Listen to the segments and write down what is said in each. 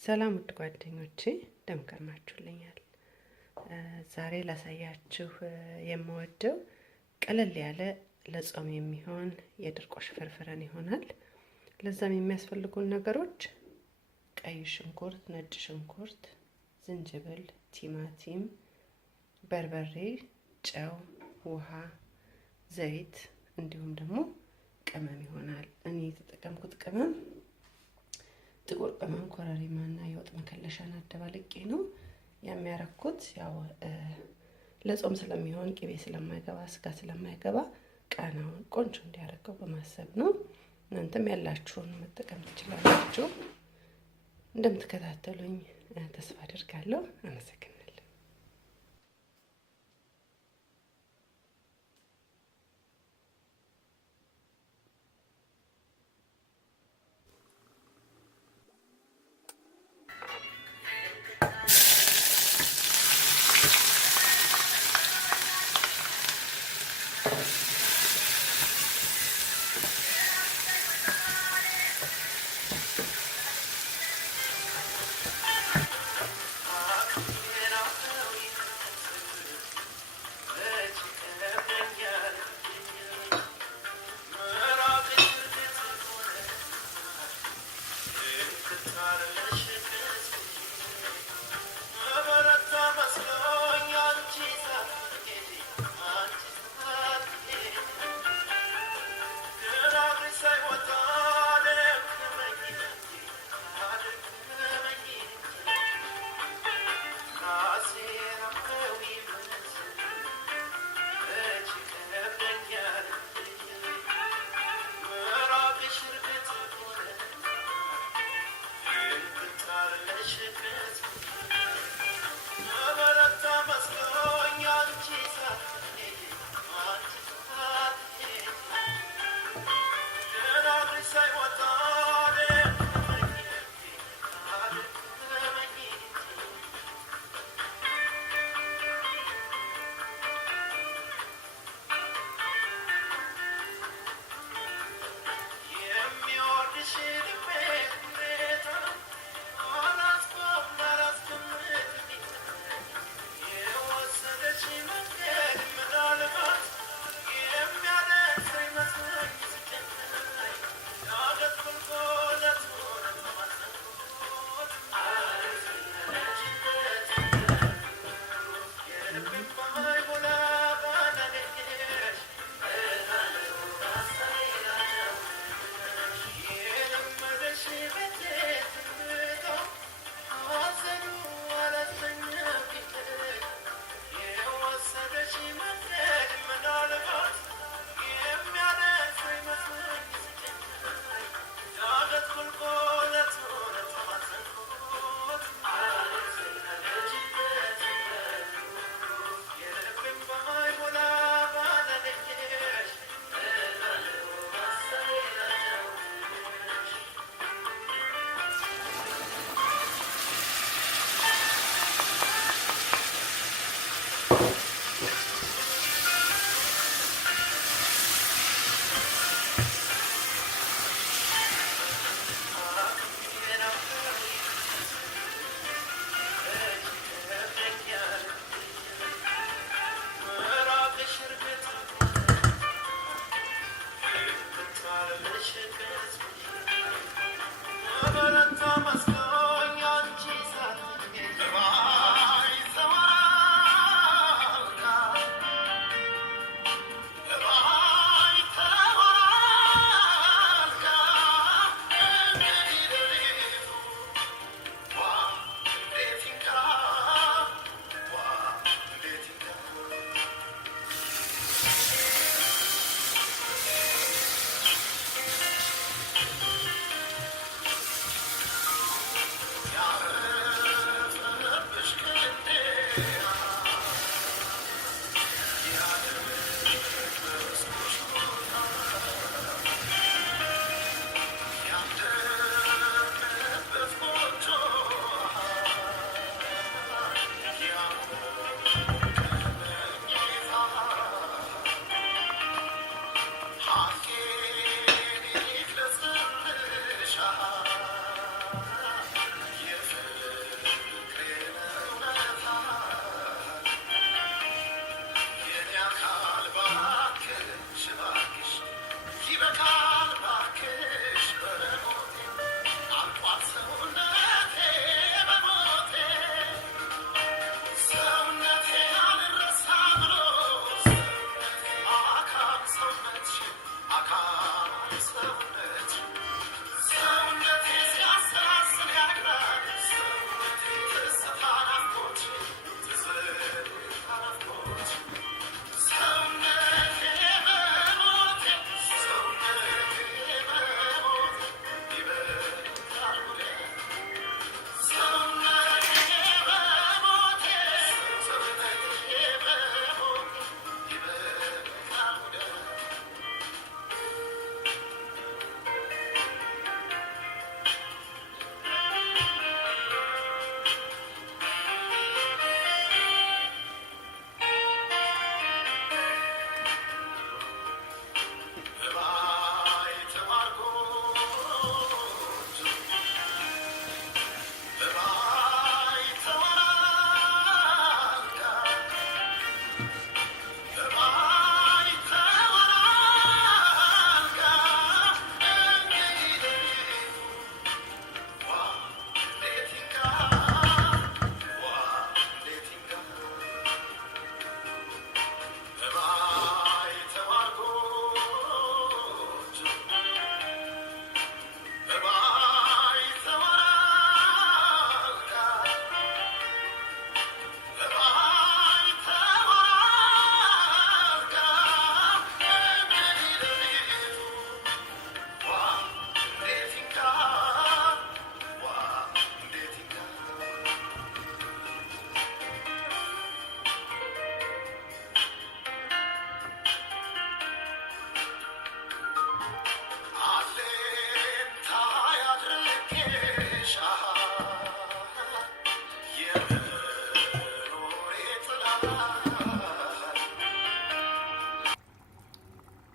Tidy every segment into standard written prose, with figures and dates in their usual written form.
ሰላም ውድ ጓደኞቼ እንደምን ከርማችሁልኛል? ዛሬ ላሳያችሁ የምወደው ቀለል ያለ ለጾም የሚሆን የድርቆሽ ፍርፍርን ይሆናል። ለዛም የሚያስፈልጉን ነገሮች ቀይ ሽንኩርት፣ ነጭ ሽንኩርት፣ ዝንጅብል፣ ቲማቲም፣ በርበሬ፣ ጨው፣ ውሃ፣ ዘይት እንዲሁም ደግሞ ቅመም ይሆናል። እኔ የተጠቀምኩት ቅመም ጥቁር ቅመም፣ ኮረሪማና የወጥ መከለሻን አደባልቄ ነው የሚያረኩት። ያው ለጾም ስለሚሆን ቅቤ ስለማይገባ ስጋ ስለማይገባ ቃናውን ቆንጆ እንዲያደርገው በማሰብ ነው። እናንተም ያላችሁን መጠቀም ትችላላችሁ። እንደምትከታተሉኝ ተስፋ አድርጋለሁ። አመሰግናለሁ።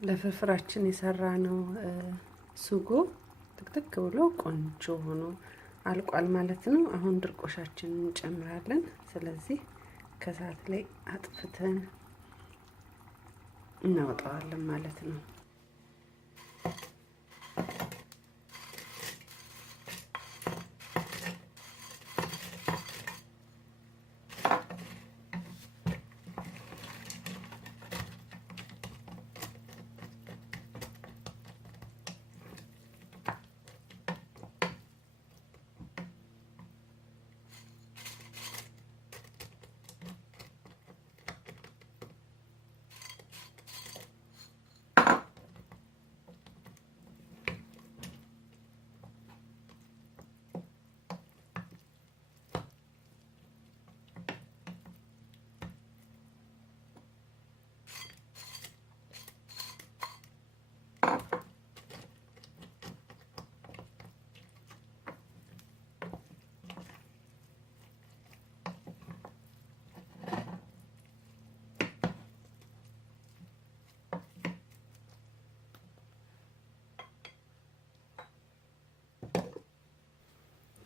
ለፍርፍራችን የሰራነው ሱጎ ትክትክ ብሎ ቆንጆ ሆኖ አልቋል ማለት ነው። አሁን ድርቆሻችንን እንጨምራለን። ስለዚህ ከሰዓት ላይ አጥፍተን እናወጣዋለን ማለት ነው።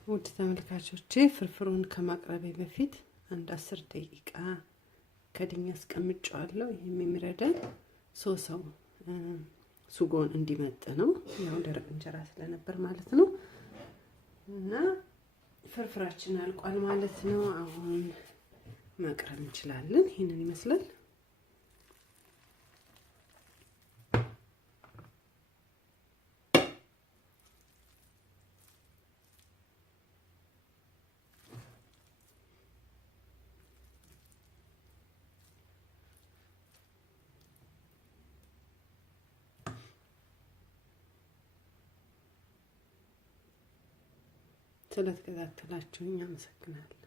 ውድ ተመልካቾቼ ፍርፍሩን ከማቅረቤ በፊት አንድ 10 ደቂቃ ከድኛ አስቀምጫለሁ። ይሄም የሚረዳን ሶሰው ሱጎን እንዲመጥ ነው። ያው ደረቅ እንጀራ ስለነበር ማለት ነው። እና ፍርፍራችን አልቋል ማለት ነው። አሁን ማቅረብ እንችላለን። ይሄንን ይመስላል። ስለተከታተላችሁኝ አመሰግናለሁ።